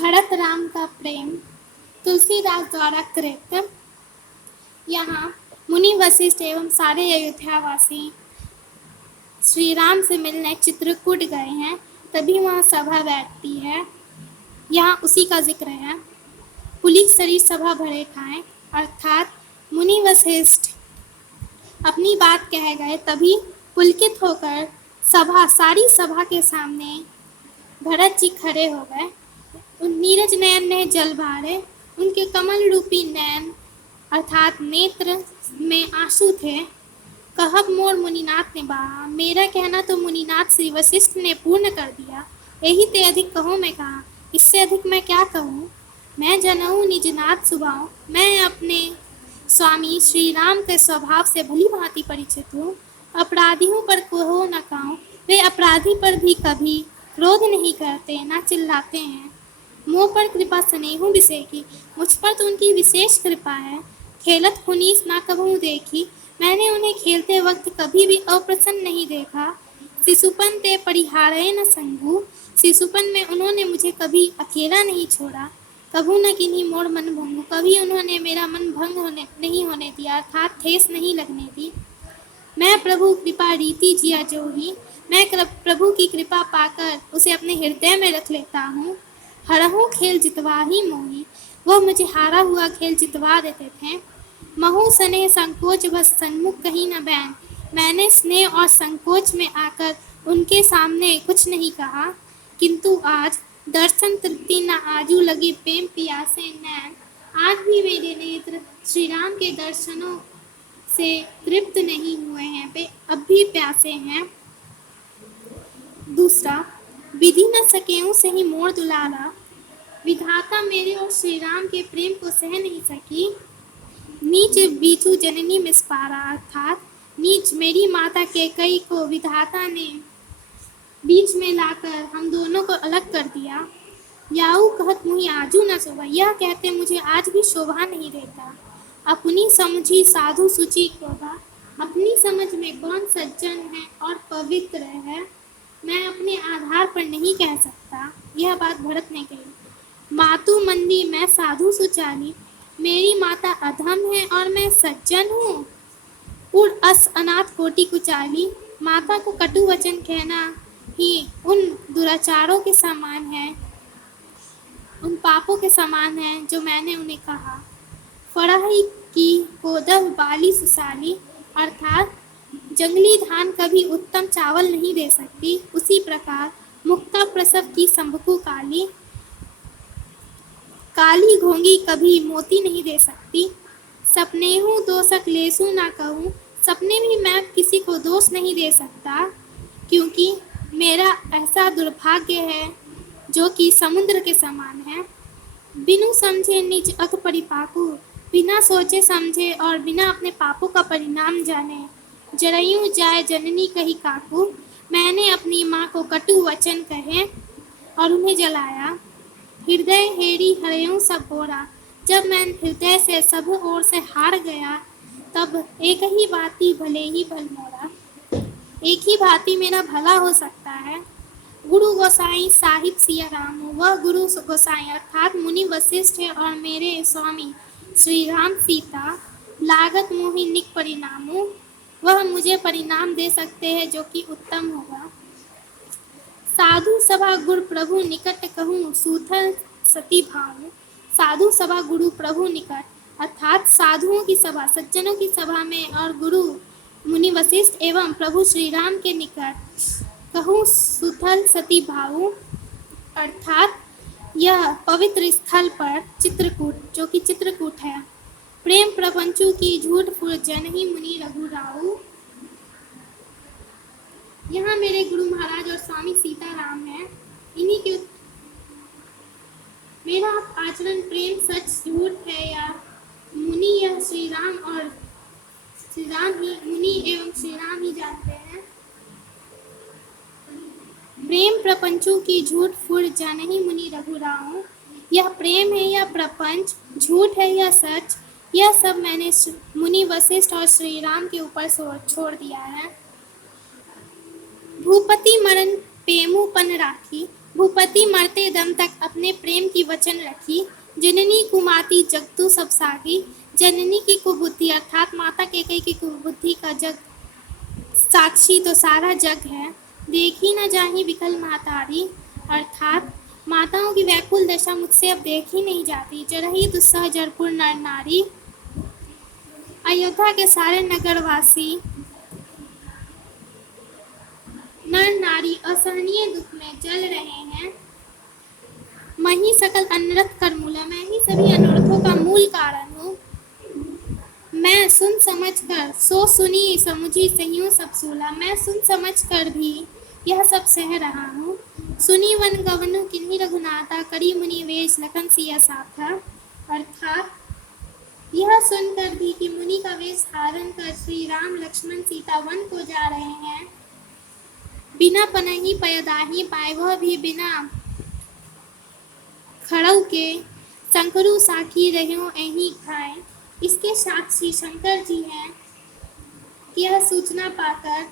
भरत राम का प्रेम तुलसीदास द्वारा कृत। यहाँ मुनि वशिष्ठ एवं सारे अयोध्यावासी श्री राम से मिलने चित्रकूट गए हैं, तभी वहाँ सभा बैठती है। यहाँ उसी का जिक्र है। पुलिस शरीर सभा भरे ठाएं, अर्थात मुनि वशिष्ठ अपनी बात कह गए, तभी पुलकित होकर सारी सभा के सामने भरत जी खड़े हो गए। नीरज नयन ने जल भरे, उनके कमल रूपी नयन अर्थात नेत्र में आंसू थे। कहब मोर मुनिनाथ ने बहा, मेरा कहना तो मुनिनाथ श्री वशिष्ठ ने पूर्ण कर दिया। यही ते अधिक कहो मैं कहा, इससे अधिक मैं क्या कहूँ। मैं जनऊँ निजनाथ सुभाऊँ, मैं अपने स्वामी श्री राम के स्वभाव से भली भांति परिचित हूँ। अपराधियों पर कहो न काऊँ, वे अपराधी पर भी कभी क्रोध नहीं करते, न चिल्लाते हैं। मुँह पर कृपा स्नेहु विषय की, मुझ पर तो उनकी विशेष कृपा है। खेलत खुनीस ना कबहू देखी, मैंने उन्हें खेलते वक्त कभी भी अप्रसन्न नहीं देखा। शिशुपन ते परिहारे न संगू, शिशुपन में उन्होंने मुझे कभी अकेला नहीं छोड़ा। कभू न किन्हीं मोर मन भंगू, कभी उन्होंने मेरा मन भंग नहीं होने दिया, अर्थात ठेस नहीं लगने दी। मैं प्रभु कृपा रीति जिया जो ही, मैं प्रभु की कृपा पाकर उसे अपने हृदय में रख लेता हूँ। हरहु खेल जितवा ही मोही, वह मुझे हारा हुआ खेल जितवा देते थे। महु स्नेह संकोच बस सन्मुख कहीं न बैन, मैंने स्नेह और संकोच में आकर उनके सामने कुछ नहीं कहा। किंतु आज दर्शन तृप्ति न आजू लगी प्रेम पियासे नैन, आज भी मेरे नेत्र श्री राम के दर्शनों से तृप्त नहीं हुए हैं, वे अब भी प्यासे हैं। दूसरा, विधि न सकेऊं से ही मोर दुलारा, विधाता मेरे और श्री राम के प्रेम को सह नहीं सकी। नीच बीचू जननी मिसपारा, अर्थात नीच मेरी माता कैकेयी को विधाता ने बीच में लाकर हम दोनों को अलग कर दिया। याऊ कहत मुही आजू न शोभा, यह कहते मुझे आज भी शोभा नहीं देता। अपनी समझी साधु सुचि क्रोधा, अपनी समझ में कौन सज्जन है और पवित्र है, मैं अपने आधार पर नहीं कह सकता। यह बात भरत ने कही। मातु मंदी मैं साधु सुचाली, मेरी माता अधम है और मैं सज्जन हूँ। उड़ अस अनाथ कोटि कुचाली, माता को कटु वचन कहना ही उन दुराचारों के समान है, उन पापों के समान है जो मैंने उन्हें कहा। फड़ही की कोदह बाली सुसाली, अर्थात जंगली धान कभी उत्तम चावल नहीं दे सकती, उसी प्रकार मुक्ता प्रसव की संभकु काली, काली घोंगी कभी मोती नहीं दे सकती। सपनेहु दोषक लेसु ना कहूँ, सपने में मैं किसी को दोष नहीं दे सकता, क्योंकि मेरा ऐसा दुर्भाग्य है जो कि समुद्र के समान है। बिनु समझे निज अघ परिपाकु, बिना सोचे समझे और बिना अपने पापों का परिणाम जाने जरयूं जाए जननी कही काकू, मैंने अपनी माँ को कटु वचन कहे और उन्हें जलाया। हृदय हेरी हरयूं सब बोरा, जब मैं हृदय से सब ओर से हार गया, तब एक ही बाती भले ही भल मोरा, एक ही भांति मेरा भला हो सकता है। गुरु गोसाई साहिब सिया राम, वह गुरु गोसाई अर्थात मुनि वशिष्ठ है और मेरे स्वामी श्री राम सीता लागत मोहि निक परिणामो, वह मुझे परिणाम दे सकते हैं जो कि उत्तम होगा। साधु सभा गुरु प्रभु निकट कहूँ सूथल सती भाऊ, साधु सभा गुरु प्रभु निकट अर्थात साधुओं की सभा सज्जनों की सभा में और गुरु मुनि वशिष्ठ एवं प्रभु श्री राम के निकट कहूँ सुथल सती भाऊ, अर्थात यह पवित्र स्थल पर चित्रकूट, जो कि चित्रकूट है। प्रेम प्रपंचु की झूठ फुर जनहि मुनि रघुराऊ, यहाँ मेरे गुरु महाराज और स्वामी सीताराम हैं। इन्हीं के मेरा आचरण प्रेम सच झूठ है या मुनि, यह श्री राम और श्री राम ही मुनि एवं श्री राम ही जानते हैं। प्रेम प्रपंचों की झूठ फुर जानहि मुनि रघुराऊ, यह प्रेम है या प्रपंच, झूठ है या सच, यह सब मैंने मुनि वशिष्ठ और श्री राम के ऊपर छोड़ दिया है। भूपति मरण पेमु पन राखी, भूपति मरते दम तक अपने प्रेम की वचन रखी। जननी कुमाती जगतु सब सागी। जननी की कुबुद्धि अर्थात माता कैकेयी की कुबुद्धि का जग साक्षी तो सारा जग है। देखी न जाही विकल महतारी अर्थात माताओं की व्याकुल दशा मुझसे अब देखी नहीं जाती। जरही दुस्सह जरपुर नर नारी। अयोध्या के सारे नगरवासी नर नारी असहनीय दुख में जल रहे हैं। मैं ही सकल अनर्थ कर मूला, मैं ही सभी अनर्थों का मूल कारण हूँ। मैं सुन समझ कर सो सुनी समुझी सहियों सब सूला। मैं सुन समझ कर भी यह सब सह रहा हूँ। सुनी वन गवनु किन्हीं रघुनाथा करी मुनि वेश लखन सिया साथा अर्थात यह सुनकर भी कि मुनि का वेश धारण कर श्री राम लक्ष्मण सीता वन को जा रहे हैं। बिना पनही पयदाही पाए, वह भी बिना खड़ऊ के शंकरु साखी रहो एही खाए। इसके साक्षी शंकर जी हैं कि यह सूचना पाकर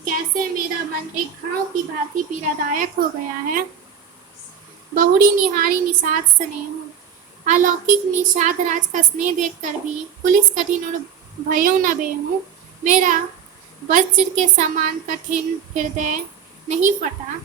कैसे मेरा मन एक घाव की भांति पीड़ादायक हो गया है। बहुड़ी निहारी निषाद स्नेह, अलौकिक निषाद राज का स्नेह देखकर भी पुलिस कठिन और भयो न बेहूं। मेरा वज्र के समान कठिन हृदय नहीं फटा।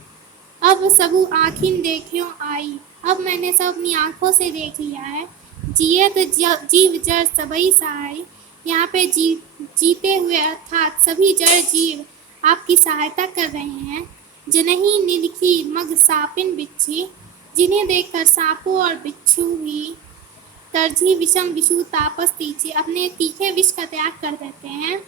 अब सबू आँखिन देखियो आई, अब मैंने सब अपनी आंखों से देख लिया है। जियत जीव जड़ सबई सहाय, यहाँ पे जीते हुए अर्थात सभी जड़ जीव आपकी सहायता कर रहे हैं। जनही निलखी मग सापिन बिच्छी, जिन्हें देखकर सांपों और बिच्छू भी तरजी विषम विषु तापस तीछे अपने तीखे विष का त्याग कर देते हैं।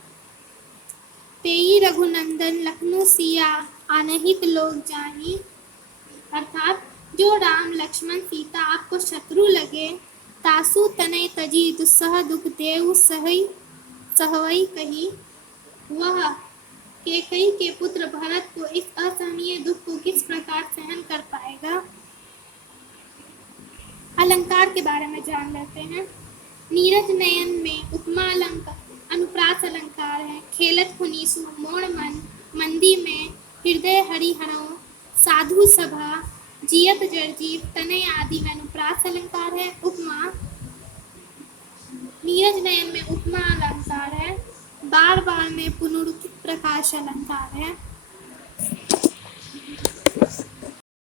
तेई रघुनंदन लखनऊ सिया अनहित लोग जाही अर्थात जो राम लक्ष्मण सीता आपको शत्रु लगे, तासु तनय तजी दुस्सह दुख देव सहवई कही। वह कैकेयी के पुत्र भरत को इस असहनीय दुख को किस प्रकार सहन कर पाएगा। अलंकार के बारे में जान लेते हैं। नीरज नयन में उपमा अलंकार अनुप्रास अलंकार है। खेलत खुनीसु मोड़ मन मंदी में हृदय हरिहरों साधु सभा जियत जरजीव तनय आदि में अनुप्रास अलंकार है। उपमा नीरज नयन में उपमा अलंकार है। बार बार में पुनरुक्ति प्रकाश अलंकार है।